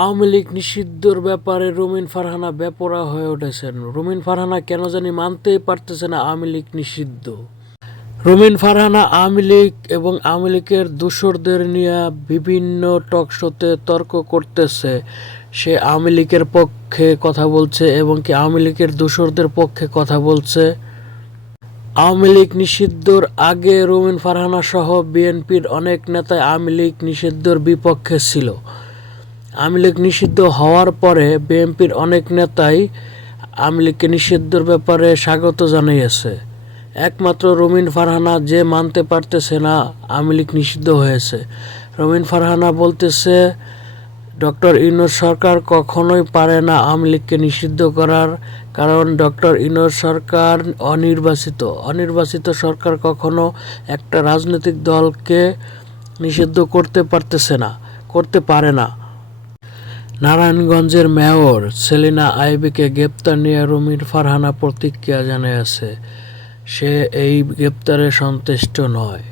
আওয়ামী লীগ নিষিদ্ধর ব্যাপারে রুমিন ফারহানা বেপরোয়া হয়ে উঠেছেন। রুমিন ফারহানা কেন জানি মানতেই পারতেছে না আওয়ামী লীগ নিষিদ্ধ। রুমিন ফারহানা আওয়ামী লীগ এবং আওয়ামী লীগের দোসরদের নিয়ে বিভিন্ন টক শোতে তর্ক করতেছে। সে আওয়ামী লীগের পক্ষে কথা বলছে এবং কি আওয়ামী লীগের দোসরদের পক্ষে কথা বলছে। আওয়ামী লীগ নিষিদ্ধর আগে রুমিন ফারহানা সহ বিএনপির অনেক নেতাই আওয়ামী লীগ নিষিদ্ধর বিপক্ষে ছিল। আওয়ামী লীগ নিষিদ্ধ হওয়ার পরে বিএনপির অনেক নেতাই আওয়ামী লীগকে নিষিদ্ধর ব্যাপারে স্বাগত জানিয়েছে। একমাত্র রুমিন ফারহানা যে মানতে পারতেছে না আওয়ামী লীগ নিষিদ্ধ হয়েছে। রুমিন ফারহানা বলতেছে ডক্টর ইউনূস সরকার কখনোই পারে না আওয়ামী লীগকে নিষিদ্ধ করার, কারণ ডক্টর ইউনূস সরকার অনির্বাচিত সরকার কখনো একটা রাজনৈতিক দলকে নিষিদ্ধ করতে পারে না। নারায়ণগঞ্জের মেয়র সেলিনা আইভীকে গ্রেপ্তার নিয়ে রুমিন ফারহানা প্রতিক্রিয়া জানিয়েছে। সে এই গ্রেপ্তারে সন্তুষ্ট নয়।